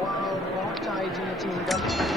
哇，我好大只啊，